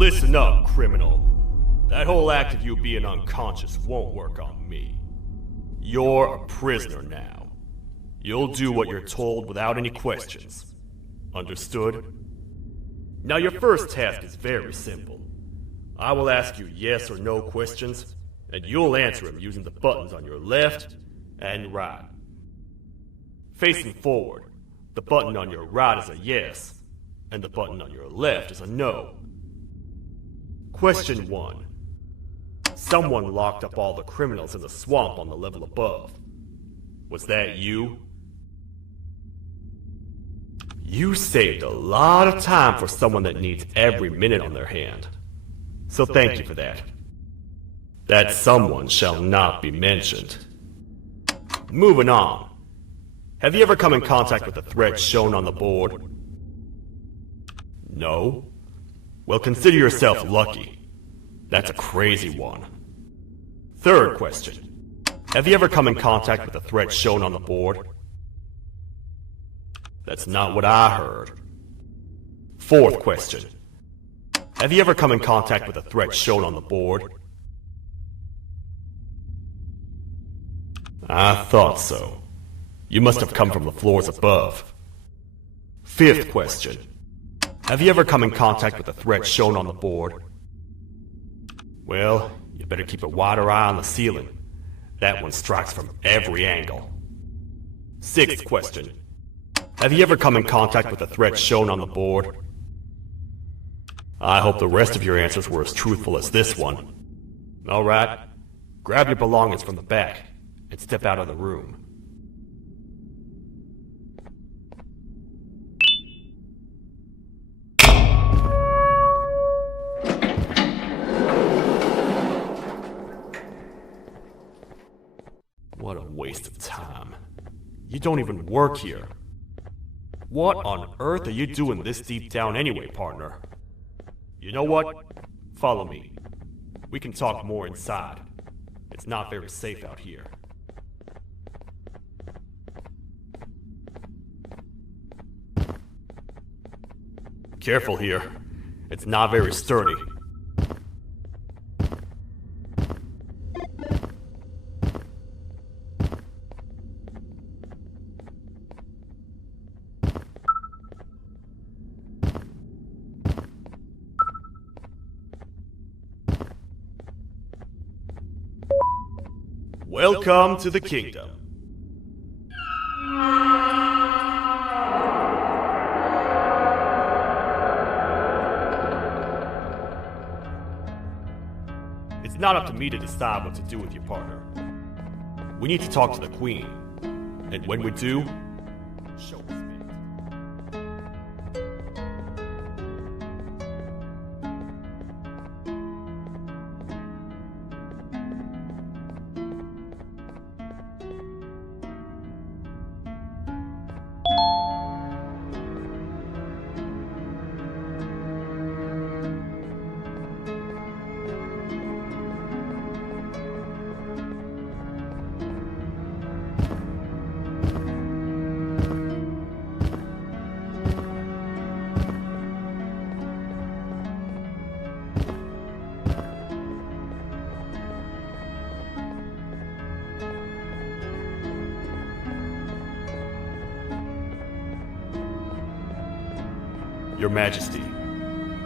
Listen up, criminal. That whole act of you being unconscious won't work on me. You're a prisoner now. You'll do what you're told without any questions. Understood? Now your first task is very simple. I will ask you yes or no questions, and you'll answer them using the buttons on your left and right. Facing forward, the button on your right is a yes, and the button on your left is a no. Question 1. Someone locked up all the criminals in the swamp on the level above. Was that you? You saved a lot of time for someone that needs every minute on their hand. So thank you for that. That someone shall not be mentioned. Moving on. Have you ever come in contact with the threat shown on the board? No? Well, consider yourself lucky. That's a crazy one. Third question. Have you ever come in contact with the threat shown on the board? That's not what I heard. Fourth question. Have you ever come in contact with the threat shown on the board? I thought so. You must have come from the floors above. Fifth question. Have you ever come in contact with the threat shown on the board? Well, you better keep a wider eye on the ceiling. That one strikes from every angle. Sixth question. Have you ever come in contact with the threat shown on the board? I hope the rest of your answers were as truthful as this one. Alright, grab your belongings from the back and step out of the room. What a waste of time. You don't even work here. What on earth are you doing this deep down anyway, partner? You know what? Follow me. We can talk more inside. It's not very safe out here. Careful here. It's not very sturdy. Welcome to the kingdom. It's not up to me to decide what to do with your partner. We need to talk to the queen. And when we do, show respect. Your Majesty,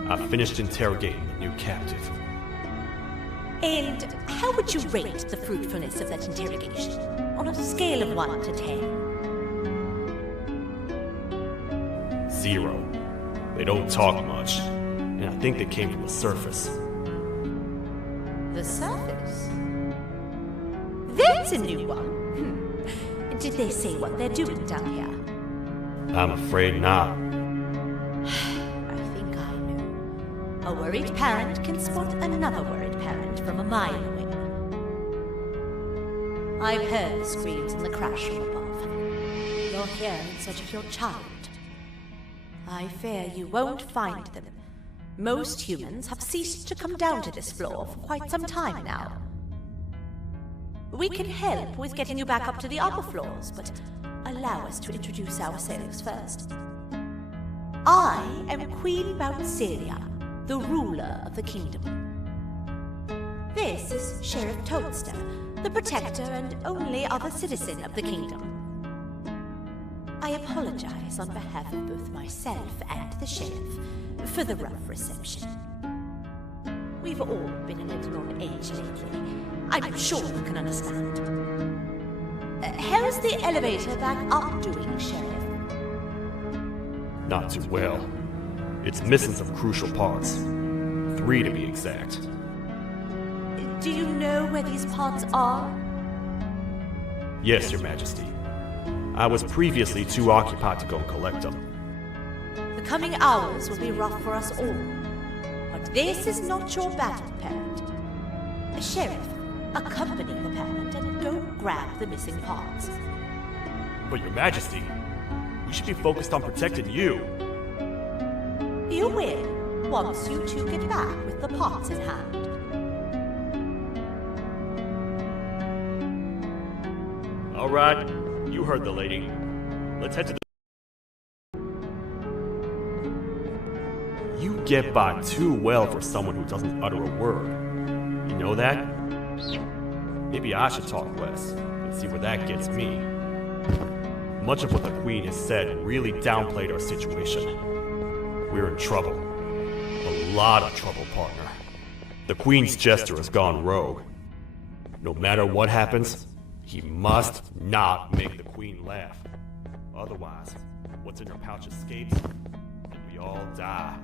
I've finished interrogating the new captive. And how would you rate the fruitfulness of that interrogation, on a scale of 1 to 10? 0. They don't talk much, and I think they came from the surface. The surface? That's a new one. Did they say what they're doing down here? I'm afraid not. A worried parent can spot another worried parent from a mile away. I've heard the screams and the crash from above. You're here in search of your child. I fear you won't find them. Most humans have ceased to come down to this floor for quite some time now. We can help with getting you back up to the upper floors, but allow us to introduce ourselves first. I am Queen Bouncelia, the ruler of the kingdom. This is Sheriff Toadster, the protector and only other citizen of the kingdom. I apologize on behalf of both myself and the sheriff for the rough reception. We've all been a little on edge lately. I'm sure you can understand. How's the elevator back up doing, Sheriff? Not too well. It's missing some crucial parts. 3 to be exact. Do you know where these parts are? Yes, Your Majesty. I was previously too occupied to go and collect them. The coming hours will be rough for us all. But this is not your battle, Parent. Sheriff, accompany the Parent and go grab the missing parts. But Your Majesty, we should be focused on protecting you. You will, once you two get back with the parts in hand. All right, you heard the lady. Let's head to the... You get by too well for someone who doesn't utter a word. You know that? Maybe I should talk less and see where that gets me. Much of what the Queen has said really downplayed our situation. We're in trouble. A lot of trouble, partner. The Queen's jester has gone rogue. No matter what happens, he must not make the Queen laugh. Otherwise, what's in her pouch escapes, and we all die.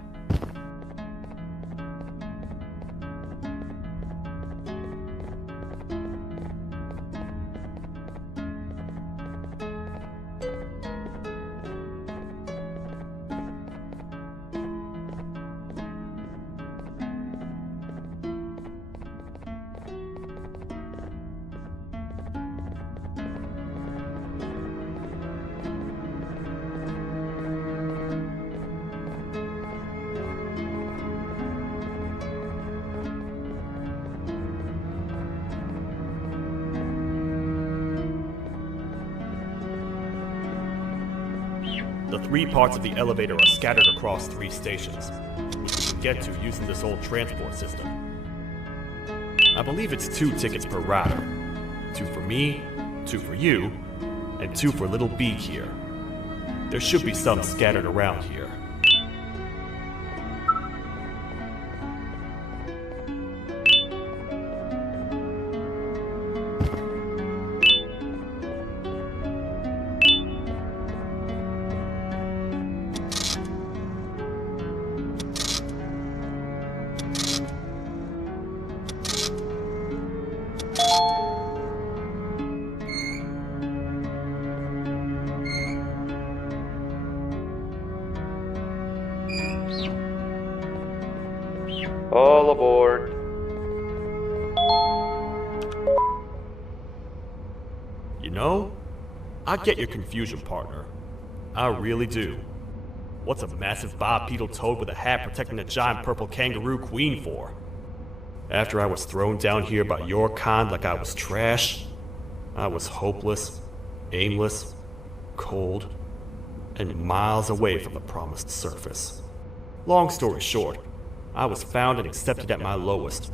The 3 parts of the elevator are scattered across 3 stations, which we can get to using this old transport system. I believe it's 2 tickets per rider. 2 for me, 2 for you, and 2 for Little Beak here. There should be some scattered around here. All aboard. You know, I get your confusion, partner. I really do. What's a massive bipedal toad with a hat protecting a giant purple kangaroo queen for? After I was thrown down here by your kind like I was trash, I was hopeless, aimless, cold, and miles away from the promised surface. Long story short, I was found and accepted at my lowest.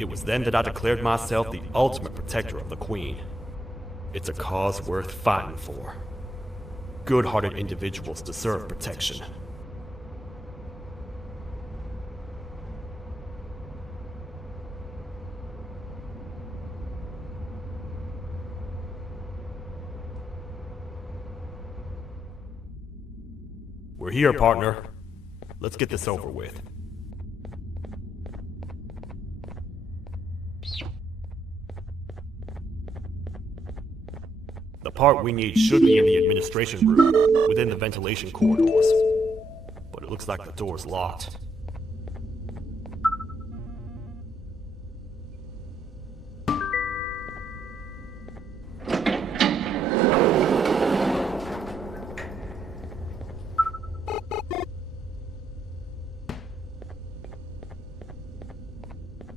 It was then that I declared myself the ultimate protector of the Queen. It's a cause worth fighting for. Good-hearted individuals deserve protection. We're here, partner. Let's get this over with. The part we need should be in the administration room, within the ventilation corridors. But it looks like the door's locked.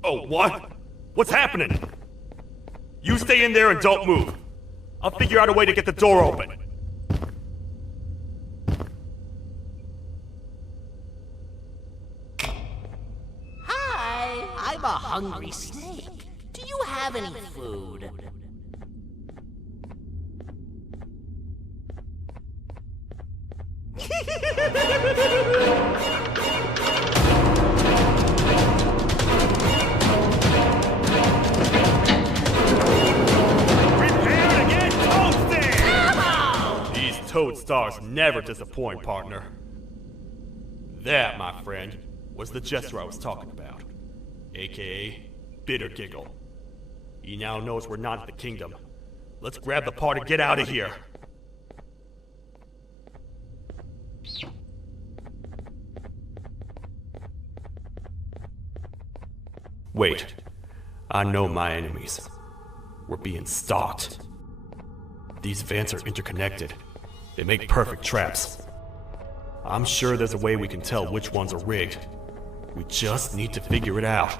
Oh, what? What's happening? You stay in there and don't move. I'll figure out a way to get the door open. I'm a hungry snake. Do you have any food? Prepare to get toasted! These toad stars never disappoint, partner. That, my friend, was the jester I was talking about, aka Bittergiggle. He now knows we're not in the kingdom. Let's grab the part and get out of here. Wait, I know my enemies. We're being stalked. These vents are interconnected. They make perfect traps. I'm sure there's a way we can tell which ones are rigged. We just need to figure it out.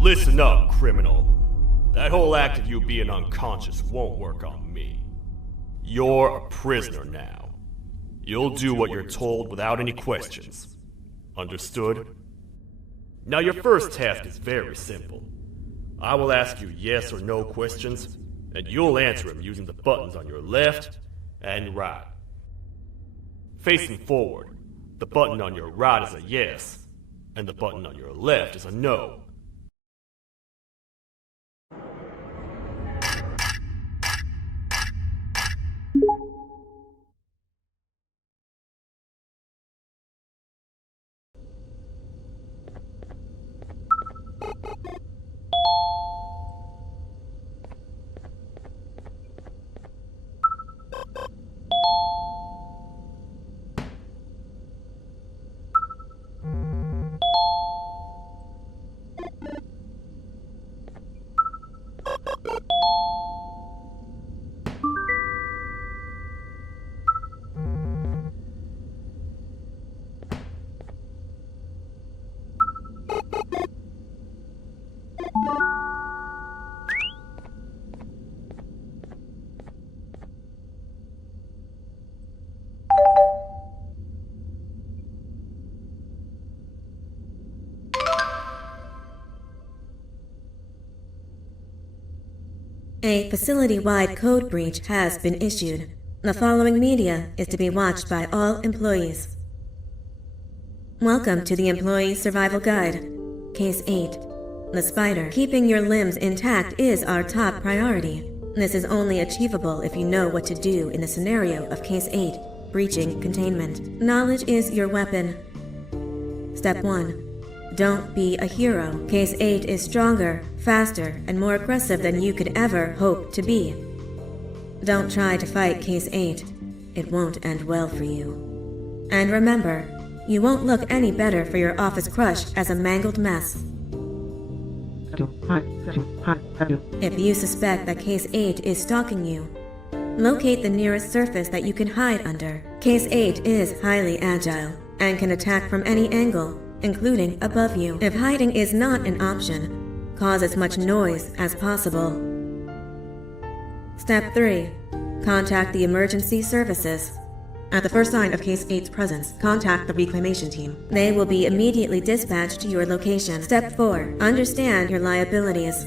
Listen up, criminal. That whole act of you being unconscious won't work on me. You're a prisoner now. You'll do what you're told without any questions. Understood? Now your first task is very simple. I will ask you yes or no questions, and you'll answer them using the buttons on your left and right. Facing forward, the button on your right is a yes, and the button on your left is a no. A facility-wide code breach has been issued. The following media is to be watched by all employees. Welcome to the Employee Survival Guide. Case 8. The spider. Keeping your limbs intact is our top priority. This is only achievable if you know what to do in the scenario of Case 8, breaching containment. Knowledge is your weapon. Step 1. Don't be a hero. Case 8 is stronger, faster, and more aggressive than you could ever hope to be. Don't try to fight Case 8. It won't end well for you. And remember, you won't look any better for your office crush as a mangled mess. If you suspect that Case 8 is stalking you, locate the nearest surface that you can hide under. Case 8 is highly agile and can attack from any angle, including above you. If hiding is not an option, cause as much noise as possible. Step 3. Contact the emergency services. At the first sign of Case 8's presence, contact the reclamation team. They will be immediately dispatched to your location. Step 4. Understand your liabilities.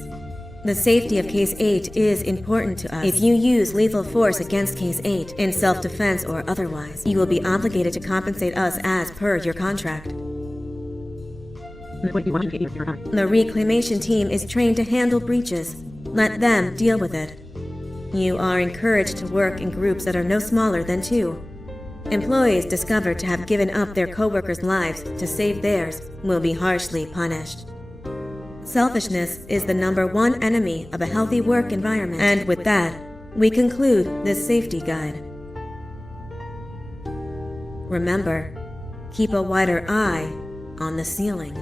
The safety of Case 8 is important to us. If you use lethal force against Case 8, in self-defense or otherwise, you will be obligated to compensate us as per your contract. The reclamation team is trained to handle breaches. Let them deal with it. You are encouraged to work in groups that are no smaller than 2. Employees discovered to have given up their co-workers' lives to save theirs will be harshly punished. Selfishness is the #1 enemy of a healthy work environment. And with that, we conclude this safety guide. Remember, keep a wider eye on the ceiling.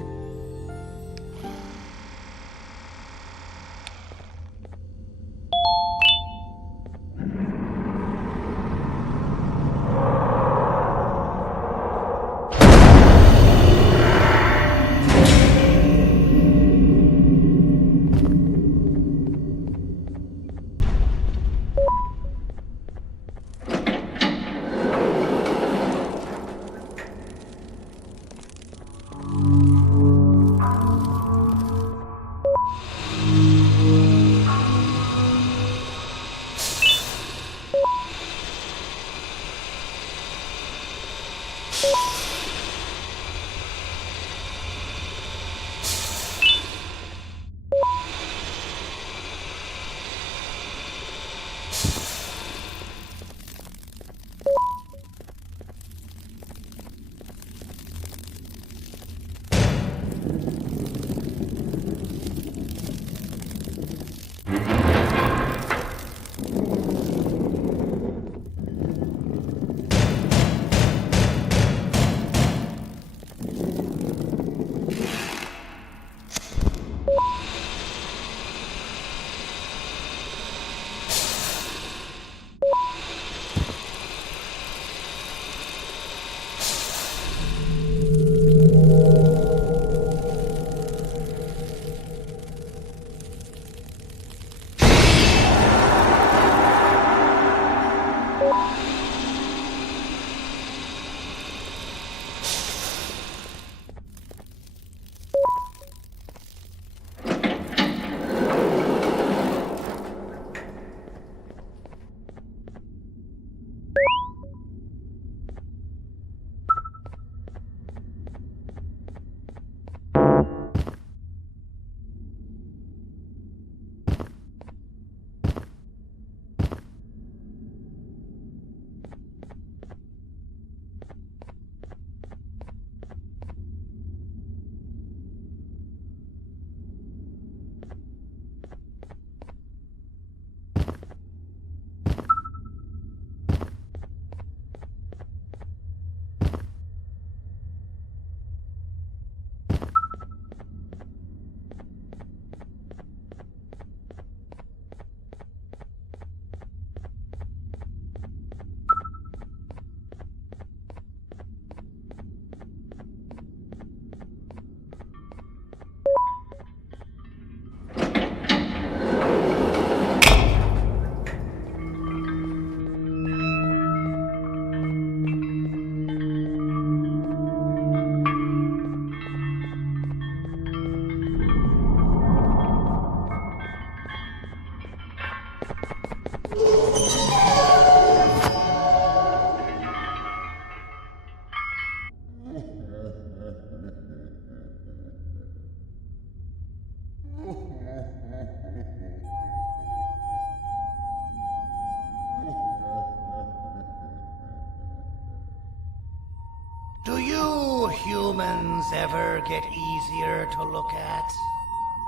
Do you humans ever get easier to look at?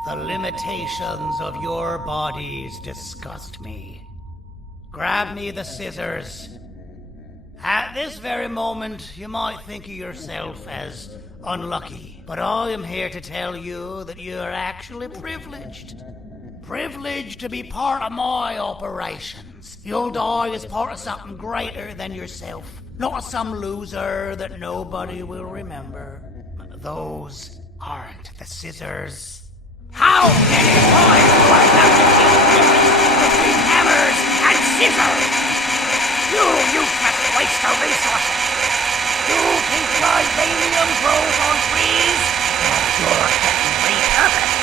The limitations of your bodies disgust me. Grab me the scissors. At this very moment, you might think of yourself as unlucky, but I am here to tell you that you are actually privileged. Privileged to be part of my operations. You'll die as part of something greater than yourself, not some loser that nobody will remember. Those aren't the scissors. How many times do I have to keep the difference between hammers and scissors? You can't waste our resources. You think vibranium grows on trees? Well, you're getting repurposed.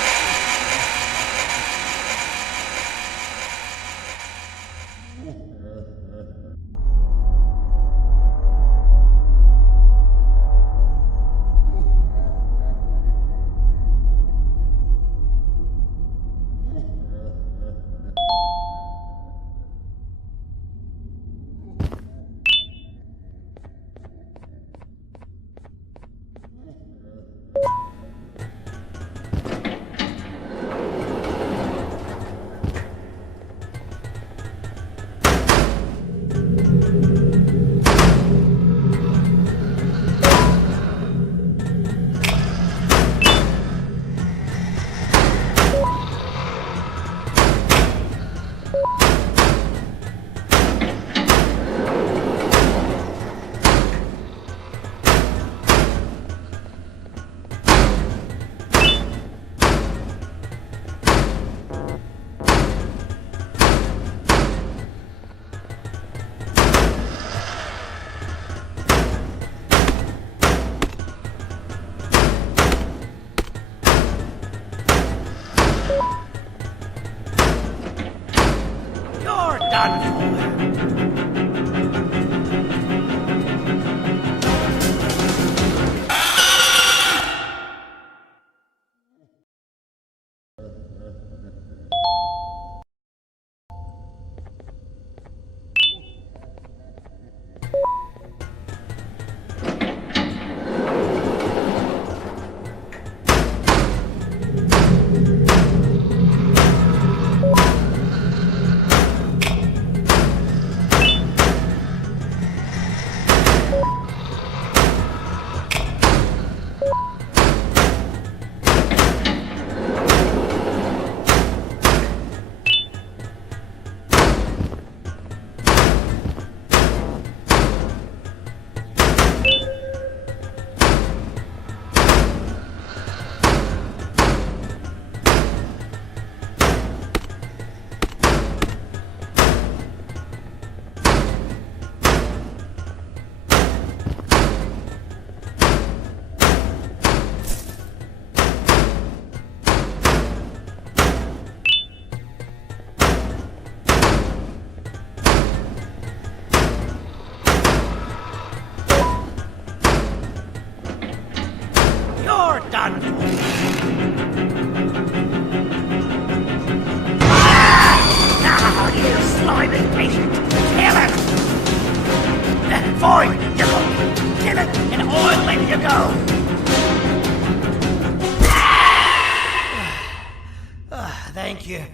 Thank you.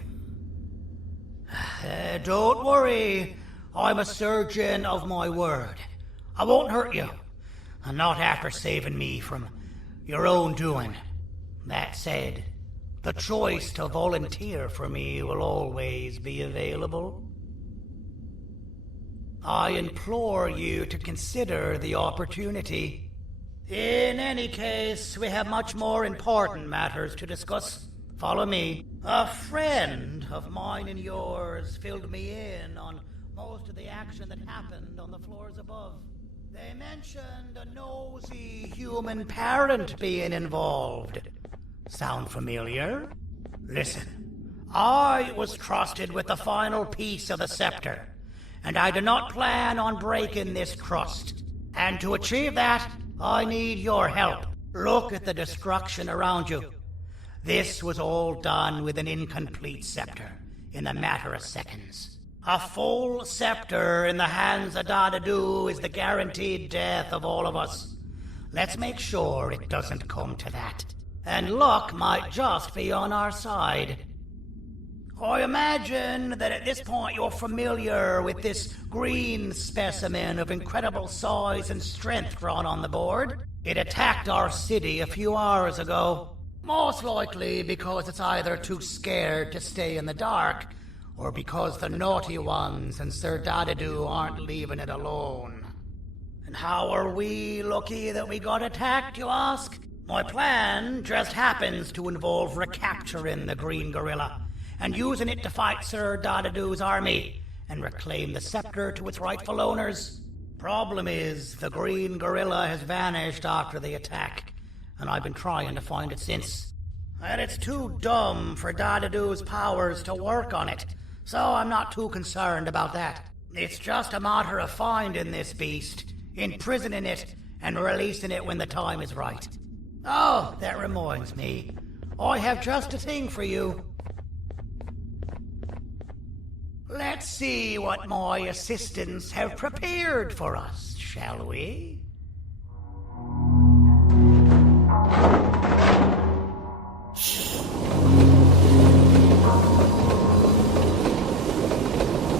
Don't worry. I'm a surgeon of my word. I won't hurt you. And not after saving me from your own doing. That said, the choice to volunteer for me will always be available. I implore you to consider the opportunity. In any case, we have much more important matters to discuss. Follow me. A friend of mine and yours filled me in on most of the action that happened on the floors above. They mentioned a nosy human parent being involved. Sound familiar? Listen, I was trusted with the final piece of the scepter, and I do not plan on breaking this trust. And to achieve that, I need your help. Look at the destruction around you. This was all done with an incomplete scepter in a matter of seconds. A full scepter in the hands of Dadadu is the guaranteed death of all of us. Let's make sure it doesn't come to that. And luck might just be on our side. I imagine that at this point you're familiar with this green specimen of incredible size and strength drawn on the board. It attacked our city a few hours ago. Most likely because it's either too scared to stay in the dark, or because the naughty ones and Sir Dadadoo aren't leaving it alone. And how are we lucky that we got attacked, you ask? My plan just happens to involve recapturing the green gorilla and using it to fight Sir Dadadoo's army and reclaim the scepter to its rightful owners. Problem is, the green gorilla has vanished after the attack, and I've been trying to find it since. And it's too dumb for Dadadoo's powers to work on it, so I'm not too concerned about that. It's just a matter of finding this beast, imprisoning it, and releasing it when the time is right. Oh, that reminds me. I have just a thing for you. Let's see what my assistants have prepared for us, shall we?